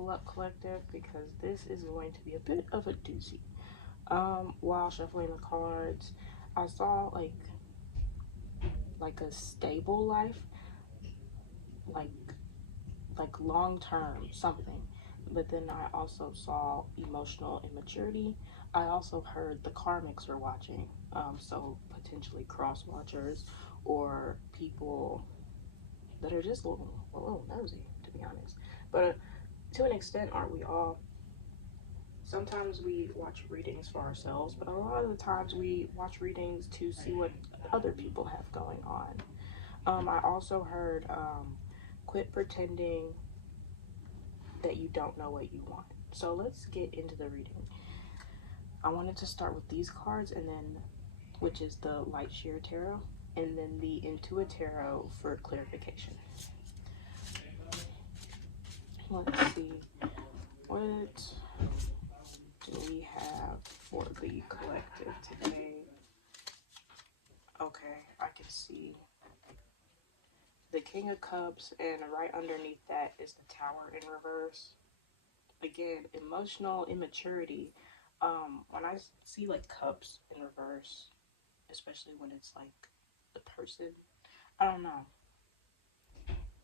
buckle up, collective, because this is going to be a bit of a doozy. While shuffling the cards, I saw like a stable life, like long term something. But then I also saw emotional immaturity. I also heard the karmics are watching, so potentially cross watchers or people that are just a little nosy, to be honest. But to an extent, aren't we all? Sometimes we watch readings for ourselves, but a lot of the times we watch readings to see what other people have going on. I also heard quit pretending that you don't know what you want. So let's get into the reading. I wanted to start with these cards, and then, which is the Light Sheer Tarot, and then the Intuit Tarot for clarification. Let's see. What do we have for the collective today? Okay, I can see the King of Cups, and right underneath that is the Tower in reverse. Again, emotional immaturity. When I see like cups in reverse, especially when it's like the person, I don't know.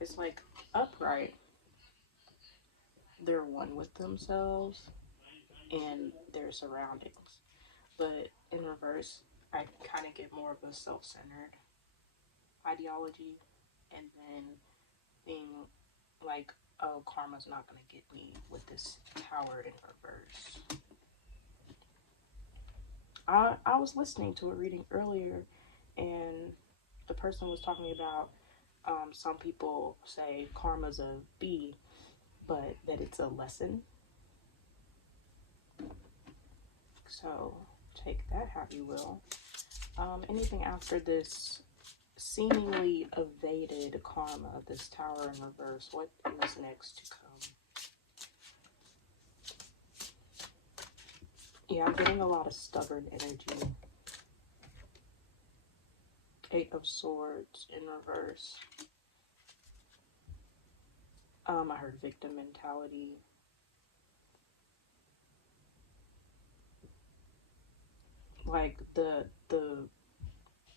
It's like upright, they're one with themselves and their surroundings. But in reverse, I kind of get more of a self centered ideology, and then being like, oh, karma's not going to get me with this tower in reverse. I was listening to a reading earlier, and the person was talking about some people say karma's a B, but that it's a lesson. So take that how you will. Anything after this seemingly evaded karma, this tower in reverse, what is next to come? Yeah, I'm getting a lot of stubborn energy. Eight of Swords in reverse. I heard victim mentality. Like the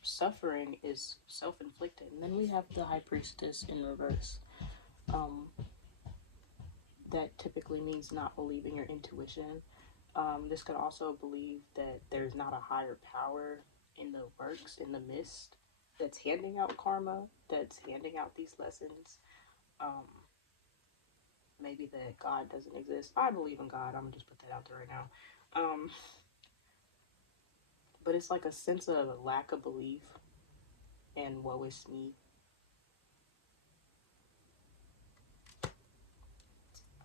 suffering is self-inflicted. And then we have the High Priestess in reverse. That typically means not believing your intuition. This could also believe that there's not a higher power in the works, in the mist, that's handing out karma, that's handing out these lessons. Um, Maybe that God doesn't exist. I believe in God. I'm gonna just put that out there right now. But it's like a sense of lack of belief and woe is me.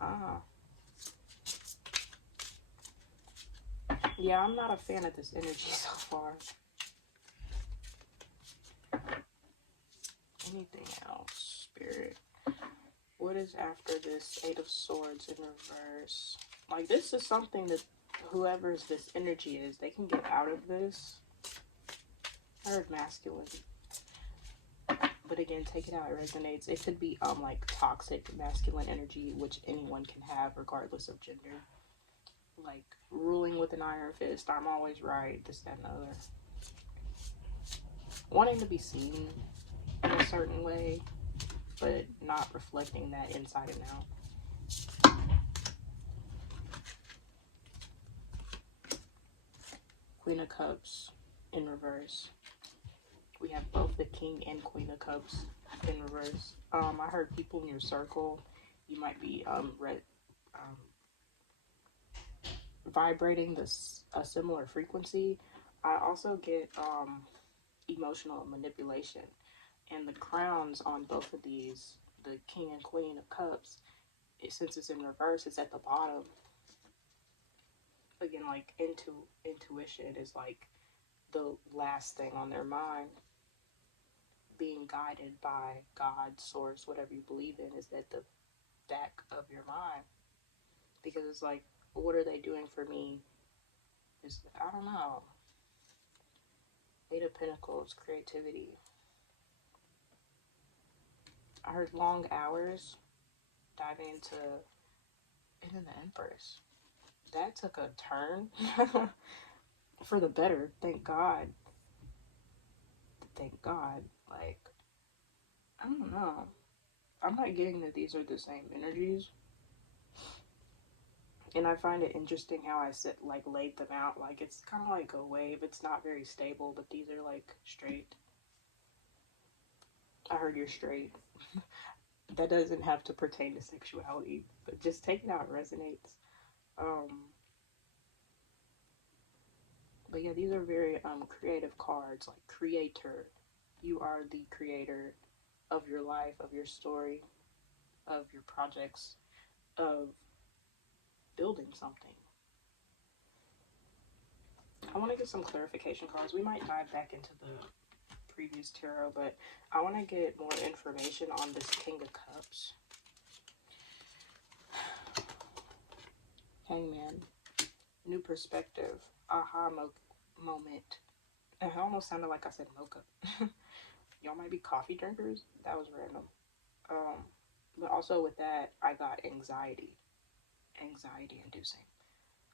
Ah, yeah, I'm not a fan of this energy so far. Anything else, Spirit? What is after this Eight of Swords in reverse? Like, this is something that whoever's this energy is, they can get out of this. I heard masculine. But again, take it how it resonates. It could be like toxic masculine energy, which anyone can have regardless of gender. Like ruling with an iron fist, I'm always right, this, that, and the other. Wanting to be seen in a certain way, but not reflecting that inside and out. Queen of Cups in reverse. We have both the King and Queen of Cups in reverse. I heard people in your circle, you might be vibrating a similar frequency. I also get emotional manipulation, and the crowns on both of these, the King and Queen of Cups, since it's in reverse, it's at the bottom. Again, like intuition is like the last thing on their mind. Being guided by God, source, whatever you believe in, is at the back of your mind. Because it's like, what are they doing for me? I don't know. Eight of Pentacles, creativity. I heard long hours, diving into And then the Empress. That took a turn for the better. Thank God. Thank God. Like, I don't know. I'm not getting that these are the same energies. And I find it interesting how I laid them out. Like, it's kind of like a wave. It's not very stable, but these are like straight. I heard you're straight. That doesn't have to pertain to sexuality, but just take it how it resonates. But yeah, these are very creative cards, like creator. You are the creator of your life, of your story, of your projects, of building something. I want to get some clarification cards. We might dive back into the previous tarot, but I want to get more information on this King of Cups. Hangman. New perspective. Aha moment. It almost sounded like I said mocha. Y'all might be coffee drinkers. That was random. But also with that, I got anxiety. Anxiety inducing.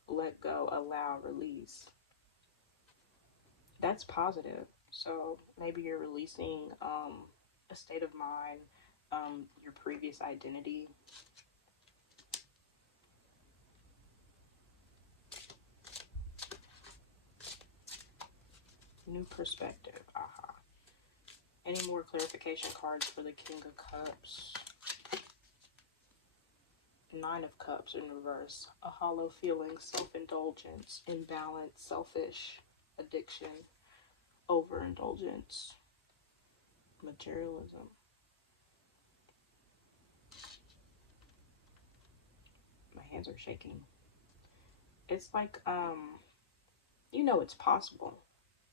Let go, allow, release. That's positive. So maybe you're releasing a state of mind, your previous identity. New perspective. Aha. Any more clarification cards for the King of Cups? Nine of Cups in reverse. A hollow feeling, self-indulgence, imbalance, selfish, addiction, overindulgence, materialism. My hands are shaking. It's like, you know it's possible,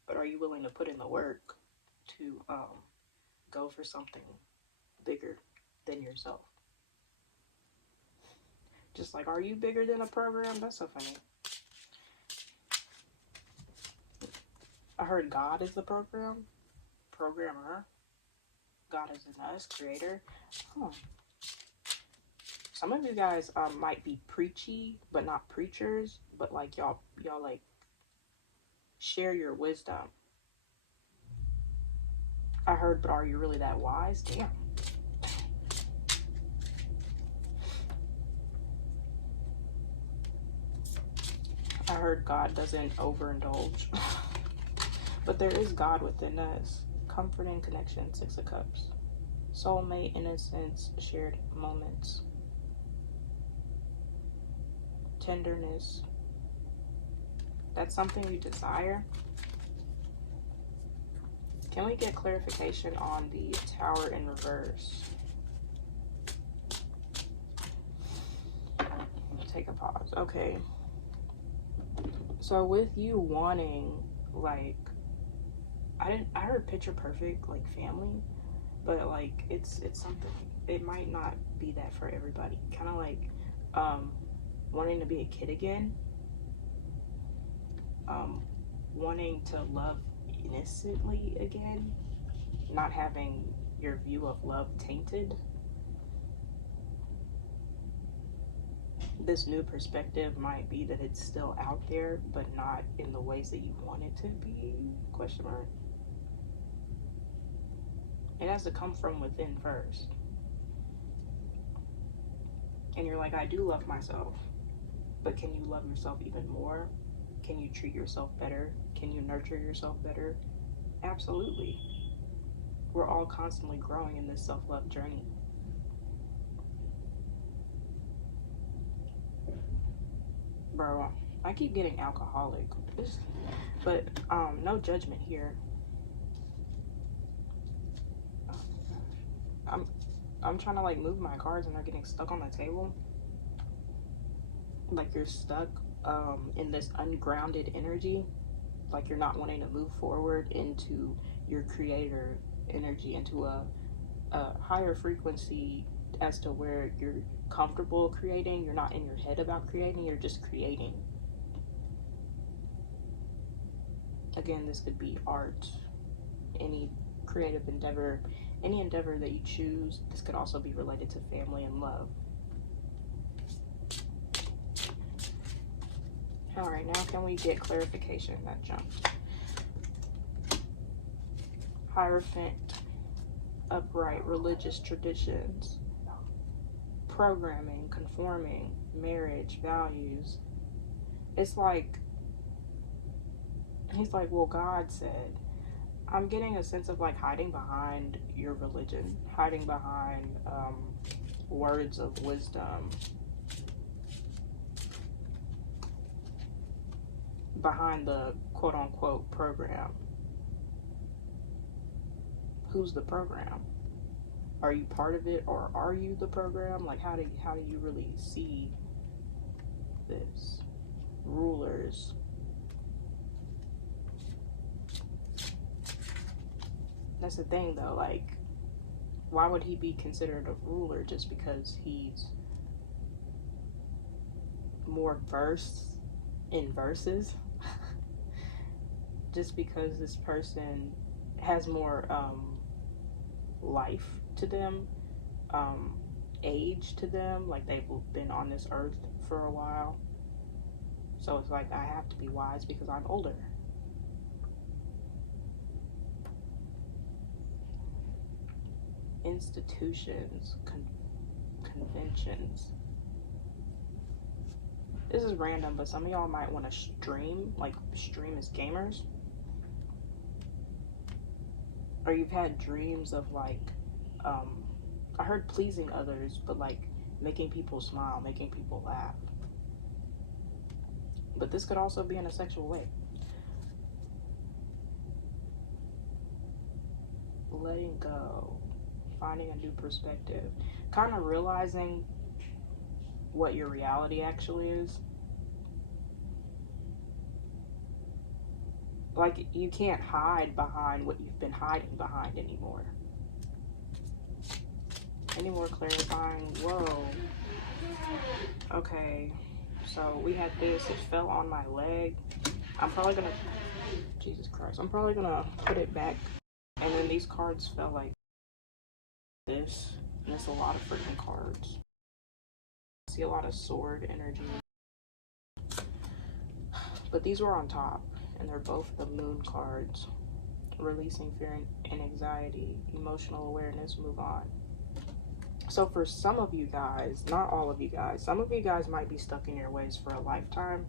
but are you willing to put in the work to go for something bigger than yourself? Just like, are you bigger than a program? That's so funny. I heard God is the program. Programmer. God is in us. Creator. Oh. Some of you guys might be preachy, but not preachers. But like y'all like share your wisdom. I heard, but are you really that wise? Damn. I heard God doesn't overindulge. But there is God within us. Comfort and connection, Six of Cups. Soulmate, innocence, shared moments. Tenderness. That's something you desire. Can we get clarification on the Tower in reverse? Take a pause. Okay. So with you wanting, like, I heard picture perfect, like family, but like it's something. It might not be that for everybody. Kind of like wanting to be a kid again. Wanting to love innocently again, not having your view of love tainted. This new perspective might be that it's still out there, but not in the ways that you want it to be, question mark. It has to come from within first. And you're like, I do love myself, but can you love yourself even more? Can you treat yourself better? Can you nurture yourself better? Absolutely. We're all constantly growing in this self-love journey. Bro, I keep getting alcoholic, but no judgment here. Oh my gosh. I'm trying to like move my cards and they're getting stuck on the table. Like you're stuck in this ungrounded energy. Like you're not wanting to move forward into your creator energy, into a higher frequency as to where you're comfortable creating. You're not in your head about creating, you're just creating. Again, this could be art, any creative endeavor, any endeavor that you choose. This could also be related to family and love. now can we get clarification? That jumped. Hierophant, upright, religious traditions, programming, conforming, marriage, values. It's like, he's like, well, God said. I'm getting a sense of like hiding behind your religion, hiding behind words of wisdom, behind the quote unquote program. Who's the program? Are you part of it, or are you the program? Like, how do you really see this? Rulers. That's the thing though, like, why would he be considered a ruler just because he's more versed in verses? Just because this person has more life to them, age to them, like they've been on this earth for a while. So it's like I have to be wise because I'm older. Institutions, conventions. This is random, but some of y'all might want to stream, like stream as gamers. Or you've had dreams of like, I heard pleasing others, but like making people smile, making people laugh. But this could also be in a sexual way. Letting go, finding a new perspective, kind of realizing what your reality actually is. Like, you can't hide behind what you've been hiding behind anymore. Any more clarifying? Whoa. Okay, so we had this. It fell on my leg. I'm probably gonna, Jesus Christ, I'm probably gonna put it back. And then these cards fell like this. And it's a lot of freaking cards. I see a lot of sword energy. But these were on top. And they're both the moon cards. Releasing fear and anxiety, emotional awareness, move on. So for some of you guys, not all of you guys, some of you guys might be stuck in your ways for a lifetime.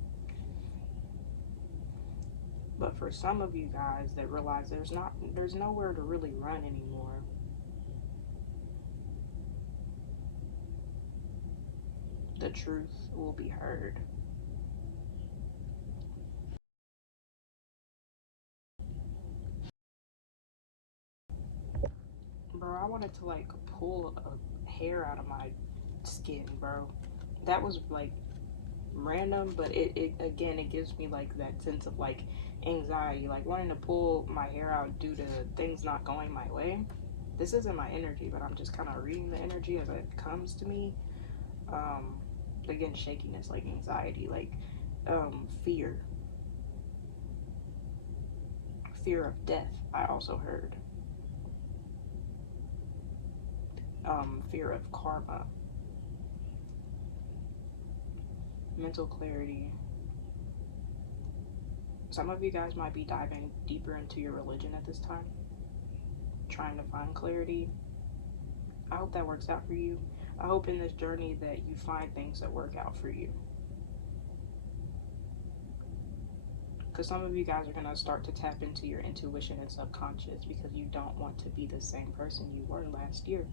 But for some of you guys that realize there's nowhere to really run anymore. The truth will be heard. Bro, I wanted to like pull a hair out of my skin, bro. That was like random, but it again, it gives me like that sense of like anxiety, like wanting to pull my hair out due to things not going my way. This isn't my energy, but I'm just kind of reading the energy as it comes to me. Again, shakiness, like anxiety, like fear of death. I also heard fear of karma, mental clarity. Some of you guys might be diving deeper into your religion at this time, trying to find clarity. I hope that works out for you. I hope in this journey that you find things that work out for you. Because some of you guys are going to start to tap into your intuition and subconscious because you don't want to be the same person you were last year.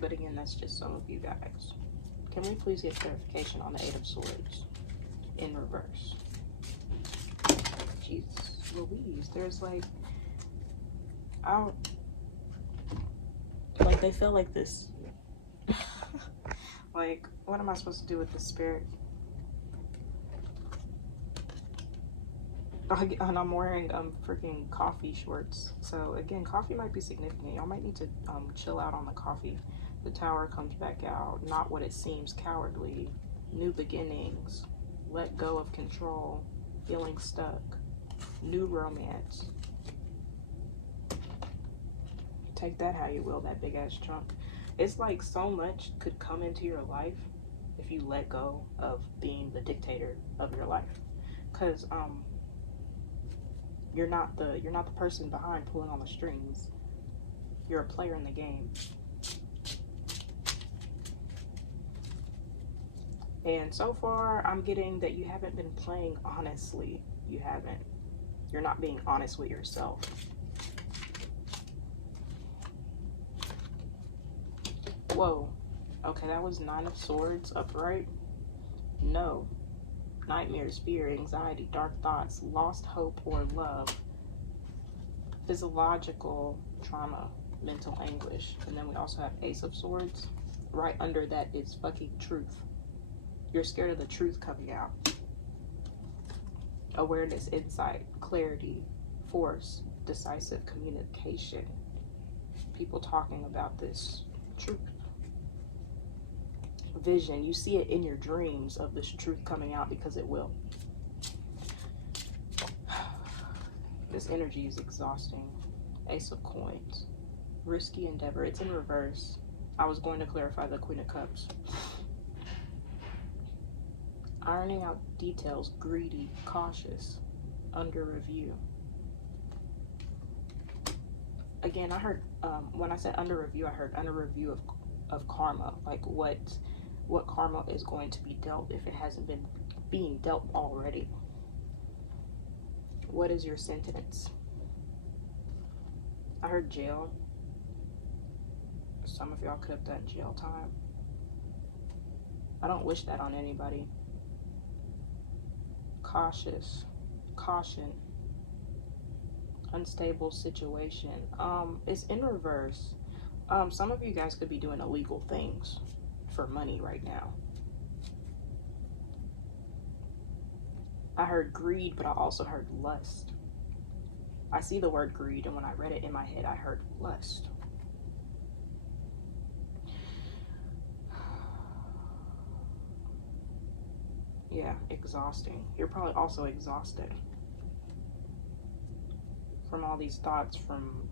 But again, that's just some of you guys. Can we please get clarification on the Eight of Swords in reverse? Jeez Louise, there's like, like they feel like this. Like, what am I supposed to do with this spirit? And I'm wearing freaking coffee shorts. So again, coffee might be significant. Y'all might need to chill out on the coffee. The Tower comes back out. Not what it seems, cowardly. New beginnings. Let go of control. Feeling stuck. New romance. Take that how you will, that big ass chunk. It's like so much could come into your life if you let go of being the dictator of your life. Because you're not the person behind pulling on the strings. You're a player in the game. And so far, I'm getting that you haven't been playing honestly. You haven't. You're not being honest with yourself. Whoa. Okay, that was 9 of Swords upright. No. Nightmares, fear, anxiety, dark thoughts, lost hope or love, physiological trauma, mental anguish. And then we also have Ace of Swords. Right under that is fucking truth. You're scared of the truth coming out. Awareness, insight, clarity, force, decisive communication. People talking about this truth. Vision, you see it in your dreams of this truth coming out, because it will. This energy is exhausting. Ace of Coins. Risky endeavor. It's in reverse. I was going to clarify the Queen of Cups. Ironing out details. Greedy. Cautious. Under review. Again, I heard, when I said under review, I heard under review of karma. Like what karma is going to be dealt if it hasn't been being dealt already. What is your sentence? I heard jail. Some of y'all could have done jail time. I don't wish that on anybody. Cautious. Caution. Unstable situation. It's in reverse. Some of you guys could be doing illegal things for money right now. I heard greed, but I also heard lust. I see the word greed, and when I read it in my head, I heard lust. Yeah, exhausting. You're probably also exhausted from all these thoughts from...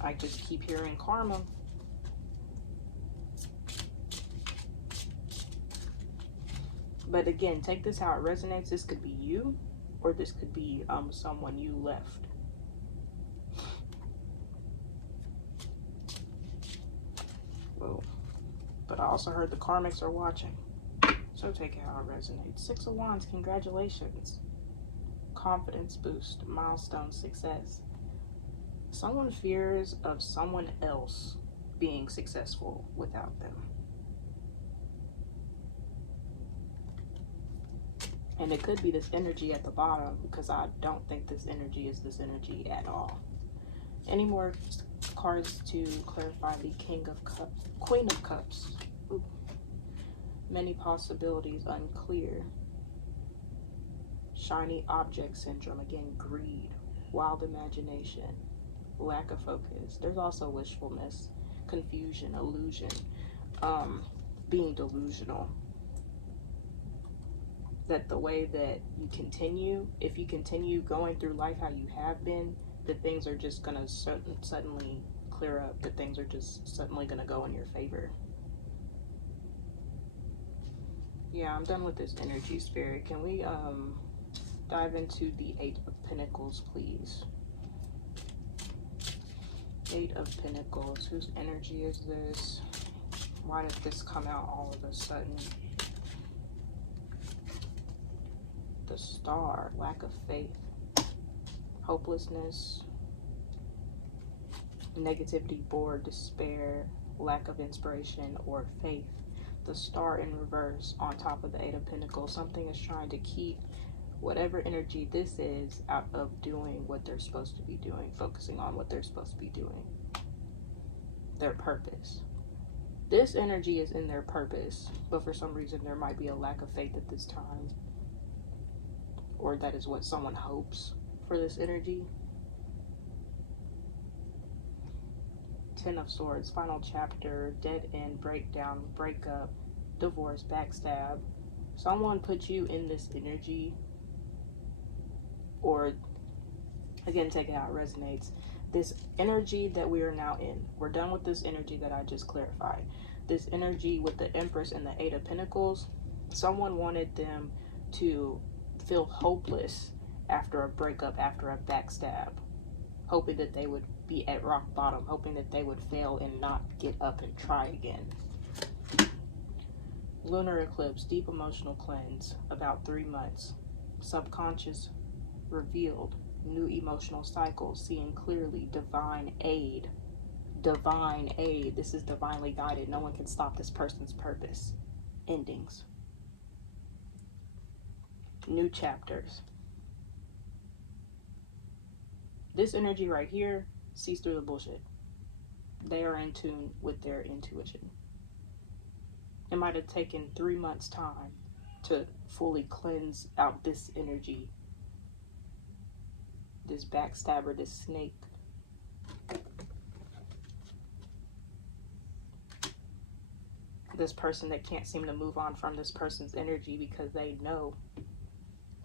I just keep hearing karma. But again, take this how it resonates. This could be you, or this could be someone you left. Whoa. But I also heard the karmics are watching. So take it how it resonates. 6 of Wands, congratulations. Confidence boost, milestone success. Someone fears of someone else being successful without them. And it could be this energy at the bottom, because I don't think this energy is this energy at all. Any more cards to clarify the King of Cups, Queen of Cups? Ooh. Many possibilities, unclear. Shiny object syndrome, again, greed, wild imagination, lack of focus. There's also wishfulness, confusion, illusion, being delusional. That the way that you continue, if you continue going through life how you have been, that things are just gonna suddenly clear up, that things are just suddenly gonna go in your favor. Yeah, I'm done with this energy, Spirit. Can we dive into the 8 of Pentacles, please? 8 of Pentacles. Whose energy is this? Why did this come out all of a sudden? The Star. Lack of faith. Hopelessness. Negativity, bored, despair, lack of inspiration, or faith. The Star in reverse on top of the 8 of Pentacles. Something is trying to keep whatever energy this is out of doing what they're supposed to be doing, focusing on what they're supposed to be doing, their purpose. This energy is in their purpose, but for some reason there might be a lack of faith at this time, or that is what someone hopes for this energy. 10 of Swords, final chapter, dead end, breakdown, breakup, divorce, backstab. Someone put you in this energy, or again, take it how it resonates. This energy that we are now in, we're done with this energy that I just clarified. this energy with the Empress and the Eight of Pentacles, someone wanted them to feel hopeless after a breakup, after a backstab, hoping that they would be at rock bottom, hoping that they would fail and not get up and try again. Lunar eclipse, deep emotional cleanse, about 3 months. Subconscious revealed, new emotional cycle, seeing clearly, divine aid. Divine aid. This is divinely guided. No one can stop this person's purpose. Endings. New chapters. This energy right here sees through the bullshit. They are in tune with their intuition. It might have taken 3 months' time to fully cleanse out this energy, this backstabber, this snake. This person that can't seem to move on from this person's energy because they know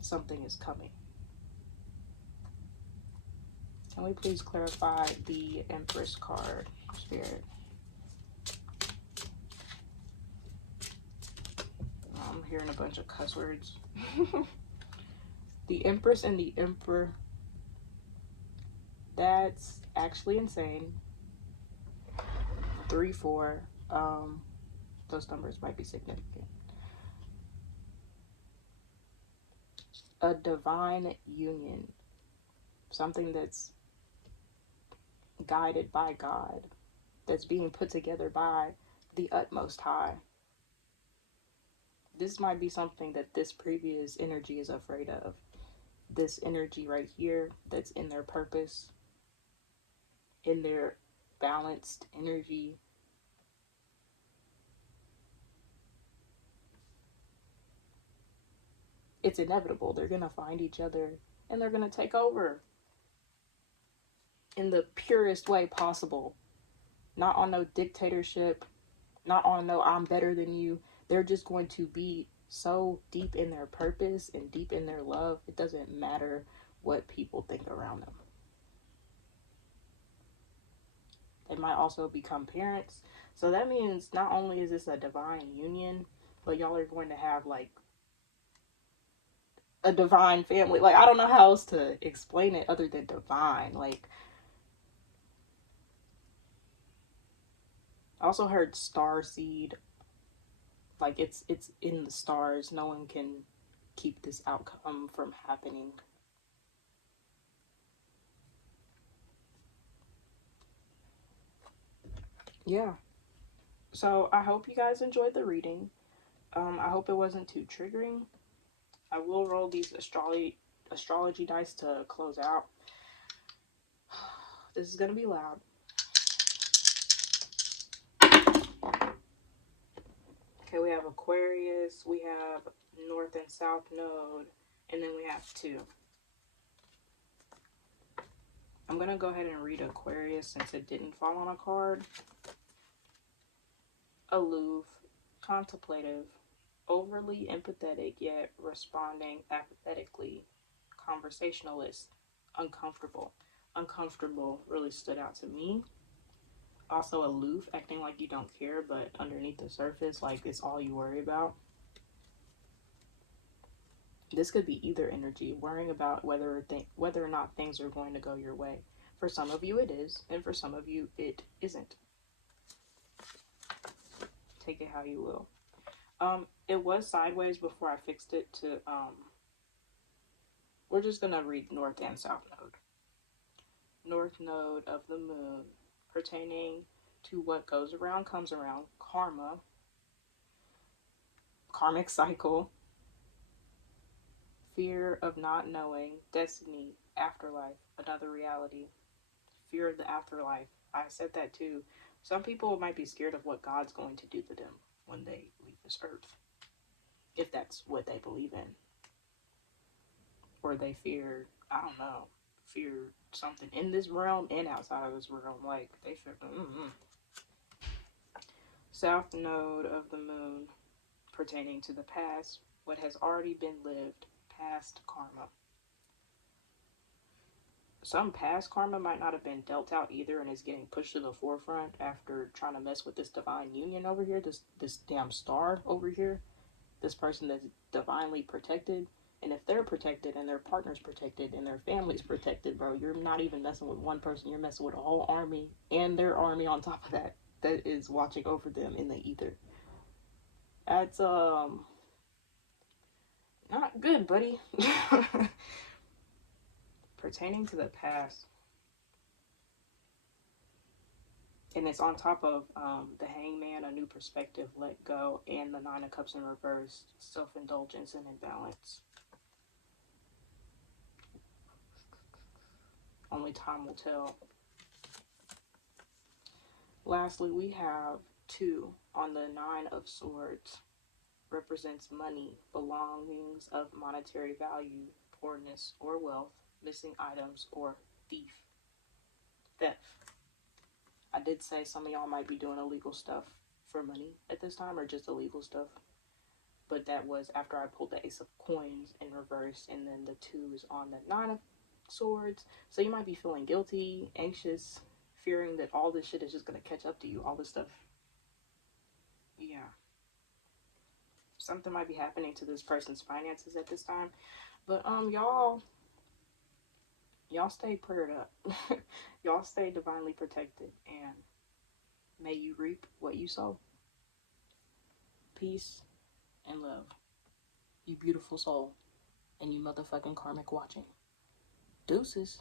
something is coming. Can we please clarify the Empress card, Spirit? I'm hearing a bunch of cuss words. The Empress and the Emperor. That's actually insane. 3, 4. Those numbers might be significant. A divine union. Something that's guided by God. That's being put together by the utmost high. This might be something that this previous energy is afraid of. This energy right here that's in their purpose, in their balanced energy. It's inevitable. They're going to find each other and they're going to take over in the purest way possible. Not on no dictatorship, not on no I'm better than you. They're just going to be so deep in their purpose and deep in their love. It doesn't matter what people think around them. They might also become parents. So that means not only is this a divine union, but y'all are going to have like a divine family. Like, I don't know how else to explain it other than divine. Like, I also heard star seed. Like, it's in the stars. No one can keep this outcome from happening. Yeah. So I hope you guys enjoyed the reading. I hope it wasn't too triggering. I will roll these astrology dice to close out. This is gonna be loud. Okay, we have Aquarius, we have North and South Node, and then we have 2. I'm gonna go ahead and read Aquarius since it didn't fall on a card. Aloof, contemplative, overly empathetic yet responding apathetically, conversationalist, uncomfortable. Uncomfortable really stood out to me. Also aloof, acting like you don't care, but underneath the surface, like it's all you worry about. This could be either energy, worrying about whether or not things are going to go your way. For some of you it is, and for some of you it isn't. Take it how you will. It was sideways before I fixed it to, we're just gonna read North and South Node. North Node of the Moon, pertaining to what goes around comes around, karma, karmic cycle, fear of not knowing, destiny, afterlife, another reality, fear of the afterlife. I said that too. Some people might be scared of what God's going to do to them when they leave this earth, if that's what they believe in. Or they fear, I don't know, fear something in this realm and outside of this realm. Like, they fear, South Node of the Moon, pertaining to the past, what has already been lived, past karma. some past karma might not have been dealt out either, and is getting pushed to the forefront after trying to mess with this divine union over here, this damn star over here, this person that's divinely protected. And if they're protected and their partner's protected and their family's protected, bro, you're not even messing with one person, you're messing with a whole army and their army on top of that is watching over them in the ether. That's not good, buddy. Pertaining to the past, and it's on top of the Hangman, a new perspective, let go, and the Nine of Cups in reverse, self-indulgence and imbalance. Only time will tell. Lastly, we have 2 on the Nine of Swords. Represents money, belongings of monetary value, poorness or wealth, missing items, or theft. I did say some of y'all might be doing illegal stuff for money at this time, or just illegal stuff. But that was after I pulled the Ace of Coins in reverse, and then the 2s on the Nine of Swords. So you might be feeling guilty, anxious, fearing that all this shit is just going to catch up to you, all this stuff. Yeah. Something might be happening to this person's finances at this time. But y'all stay prayed up. Y'all stay divinely protected, and may you reap what you sow. Peace and love. You beautiful soul, and you motherfucking karmic watching. Deuces.